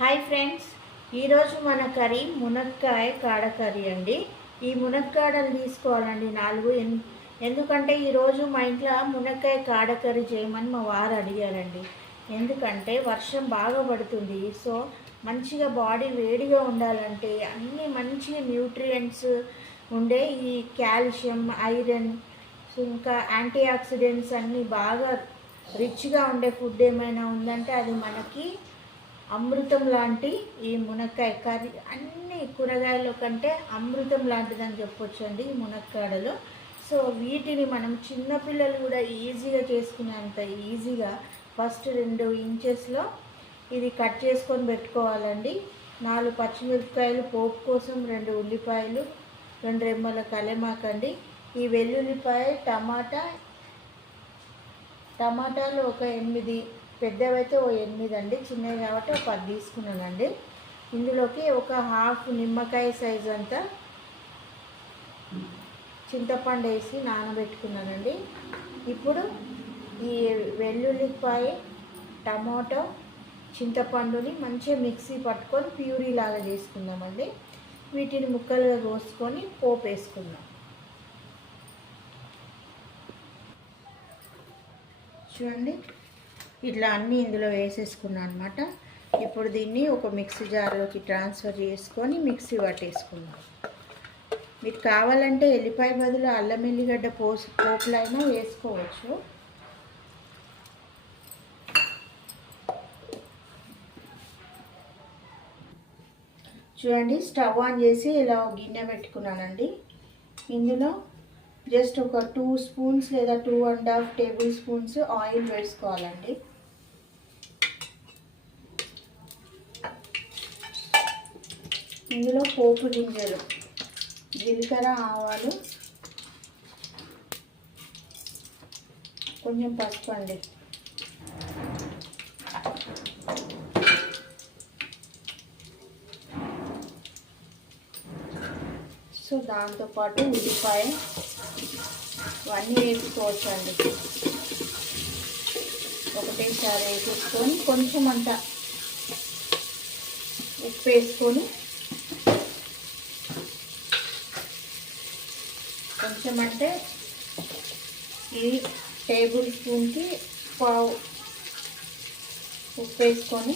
Hi friends. ఈరోజు మన curry మునక్కాయ కాడ కర్రీ అండి. ఈ మునక్కాడలు తీసుకోవాలండి నాలుగు. ఎన్- ఎందుకంటే ఈరోజు మా ఇంట్లో మునక్కాయ కాడ కర్రీ చేయమని మా వారు అడిగారండి. ఎందుకంటే వర్షం బాగా పడుతుంది. సో మంచిగా బాడీ వేడిగా ఉండాలంటే అన్ని మంచి న్యూట్రియంట్స్ ఉండే ఈ కాల్షియం ఐరన్ ఇంకా యాంటీ ఆక్సిడెంట్స్ అన్నీ బాగా రిచ్గా ఉండే ఫుడ్ ఏమైనా ఉందంటే అది మనకి అమృతం లాంటి ఈ మునక్కాయ కర్రీ అన్ని కూరగాయల కంటే అమృతం లాంటిదని చెప్పొచ్చు అండి ఈ మునక్కాడలు. సో వీటిని మనం చిన్నపిల్లలు కూడా ఈజీగా చేసుకునేంత ఈజీగా ఫస్ట్ రెండు ఇంచెస్లో ఇది కట్ చేసుకొని పెట్టుకోవాలండి. నాలుగు పచ్చిమిరపకాయలు పోపు కోసం రెండు ఉల్లిపాయలు రెండు రెమ్మల కలెమాకండి ఈ వెల్లుల్లిపాయ టమాటా టమాటాలు ఒక ఎనిమిది పెద్దవైతే ఓ ఎనిమిది అండి చిన్నవి కాబట్టి ఒక పది తీసుకున్నానండి. ఇందులోకి ఒక హాఫ్ నిమ్మకాయ సైజ్ అంతా చింతపండు వేసి నానబెట్టుకున్నానండి. ఇప్పుడు ఈ వెల్లుల్లిపాయ టమాటో చింతపండుని మంచిగా మిక్సీ పట్టుకొని ప్యూరీ లాగా చేసుకుందామండి. వీటిని ముక్కలుగా కోసుకొని పోపు వేసుకుందాం. చూడండి. ఇట్లా అన్నీ ఇందులో వేసేసుకున్నాను అనమాట ఇప్పుడు దీన్ని ఒక మిక్సీ జార్లోకి ట్రాన్స్ఫర్ చేసుకొని మిక్సీ పట్టేసుకున్నాను మీకు కావాలంటే ఎల్లిపాయ బదులు అల్లం ఎల్లిగడ్డ పోసి పోపులైనా వేసుకోవచ్చు. చూడండి స్టవ్ ఆన్ చేసి ఇలా గిన్నె పెట్టుకున్నానండి. ఇందులో జస్ట్ ఒక టూ స్పూన్స్ లేదా two and half table spoons oil వేసుకోవాలండి. ఇందులో పోపు గింజలు జీలకర్ర ఆవాలు కొంచెం పసుపు అండి. సో దాంతోపాటు ఉల్లిపాయ ఇవన్నీ వేసుకోవచ్చు అండి ఒకటేసారి వేసేసుకొని కొంచెం అంత ఉప్పు వేసుకొని కొంచెం అంటే ఈ టేబుల్ స్పూన్కి పావు ఉప్పు వేసుకొని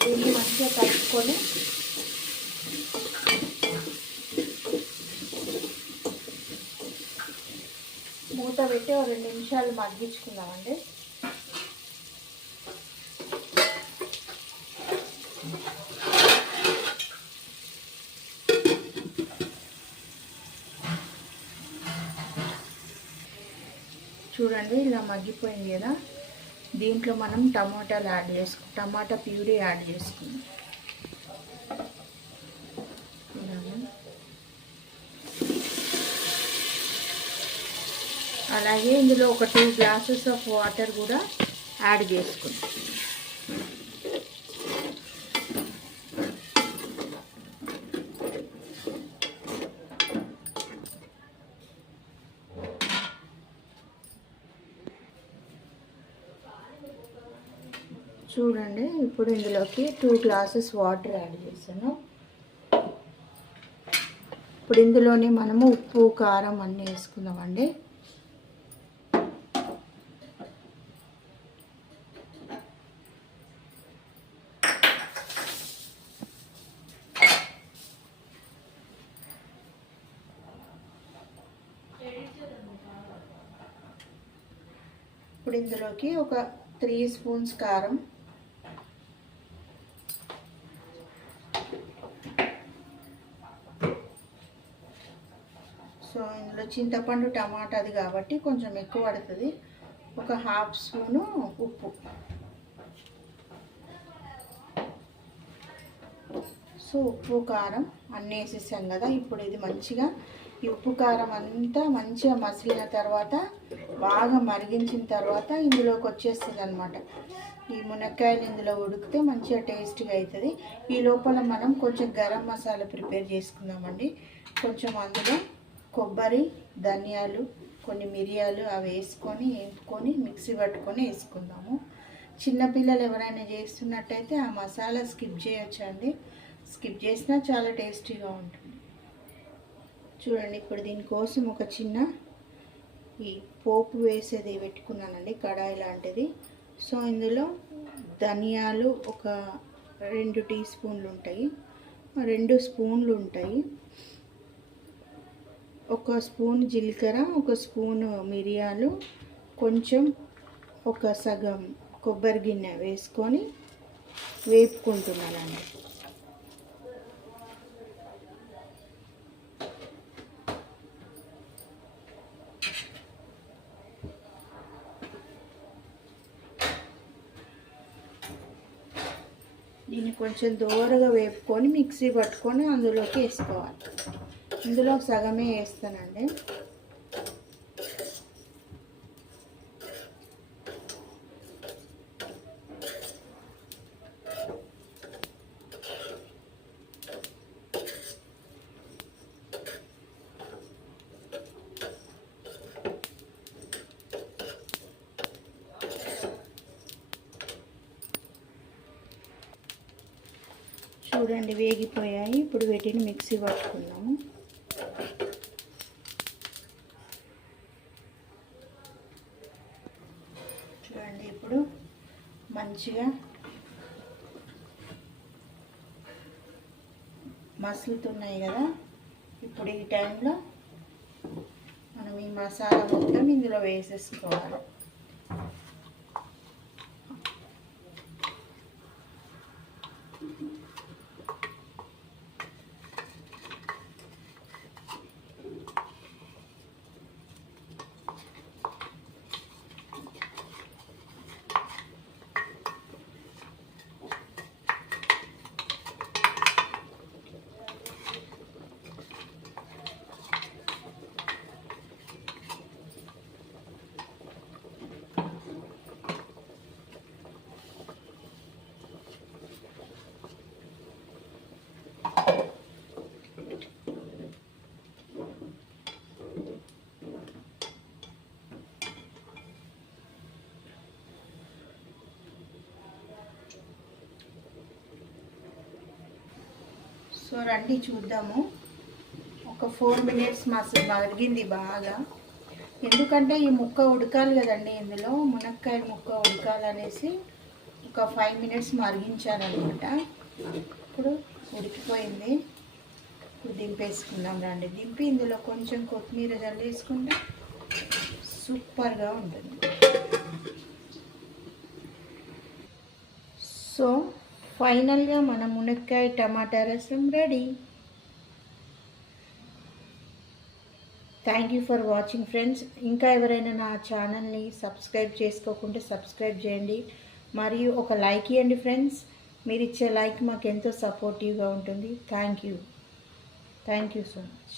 దీన్ని మంచిగా కలుపుకొని మూత పెట్టి ఒక రెండు నిమిషాలు మగ్గించుకుందామండి. చూడండి ఇలా మగ్గిపోయింది కదా. దీంట్లో మనం టమాటాలు యాడ్ చేసుకు టమాటా ప్యూరీ యాడ్ చేసుకుందాం. అలాగే ఇందులో ఒక టూ గ్లాసెస్ ఆఫ్ వాటర్ కూడా యాడ్ చేసుకుందాం. చూడండి ఇప్పుడు ఇందులోకి టూ గ్లాసెస్ వాటర్ యాడ్ చేశాను ఇప్పుడు ఇందులోనే మనము ఉప్పు కారం అన్నీ వేసుకుందామండి. ఇప్పుడు ఇందులోకి ఒక త్రీ స్పూన్స్ కారం. సో ఇందులో చింతపండు టమాటాది కాబట్టి కొంచెం ఎక్కువ పడుతుంది. ఒక హాఫ్ స్పూను ఉప్పు. సో ఉప్పు కారం అన్నీ వేసేసాం కదా ఇప్పుడు ఇది మంచిగా ఈ ఉప్పు కారం అంతా మంచిగా మసిలిన తర్వాత బాగా మరిగించిన తర్వాత ఇందులోకి వచ్చేస్తుంది అనమాట ఈ మునక్కాయలు ఇందులో ఉడికితే మంచిగా టేస్ట్గా అవుతుంది ఈ లోపల మనం కొంచెం గరం మసాలా ప్రిపేర్ చేసుకుందామండి. కొంచెం అందులో కొబ్బరి ధనియాలు కొన్ని మిరియాలు అవి వేసుకొని వేపుకొని మిక్సీ పట్టుకొని వేసుకుందాము. చిన్నపిల్లలు ఎవరైనా చేస్తున్నట్టయితే ఆ మసాలా స్కిప్ చేయొచ్చండి. స్కిప్ చేసినా చాలా టేస్టీగా ఉంటుంది. చూడండి ఇప్పుడు దీనికోసం ఒక చిన్న ఈ పోపు వేసేది పెట్టుకున్నానండి కడాయి లాంటిది. సో ఇందులో ధనియాలు ఒక రెండు టీ స్పూన్లు ఉంటాయి రెండు స్పూన్లు ఉంటాయి. ఒక స్పూన్ జీలకర్ర ఒక స్పూన్ మిరియాలు కొంచెం ఒక సగం కొబ్బరి గిన్నె వేసుకొని వేపుకుంటున్నానండి. దీన్ని కొంచెం దోరగా వేపుకొని మిక్సీ పట్టుకొని అందులోకి వేసుకోవాలి. ఇందులో సగమే వేస్తానండి. చూడండి వేగిపోయాయి. ఇప్పుడు వీటిని మిక్సీ పట్టుకున్నాము చూడండి ఇప్పుడు మంచిగా మసులుతున్నాయి కదా. ఇప్పుడు ఈ టైంలో మనం ఈ మసాలా మొత్తం ఇందులో వేసేసుకోవాలి. సో రండి చూద్దాము. ఒక ఫోర్ మినిట్స్ మసలు మరిగింది బాగా. ఎందుకంటే ఈ ముక్క ఉడకాలి కదండి ఇందులో మునక్కాయ ముక్క ఉడకాలనేసి ఒక ఫైవ్ మినిట్స్ మరిగించాలన్నమాట ఇప్పుడు ఉడికిపోయింది. ఇప్పుడు దింపేసుకుందాం రండి. దింపి ఇందులో కొంచెం కొత్తిమీర చల్లేసుకుంటే సూపర్గా ఉంటుంది. సో ఫైనల్గా మన మునక్కాయ టమాటా రసం ready. Thank you for watching friends ఇంకా ఎవరైనా నా ఛానల్ని సబ్స్క్రైబ్ చేసుకోకుంటే సబ్స్క్రైబ్ చేయండి. మరియు ఒక లైక్ ఇవ్వండి ఫ్రెండ్స్ మీరు ఇచ్చే లైక్ మాకు ఎంతో సపోర్టివ్గా ఉంటుంది. Thank you thank you so much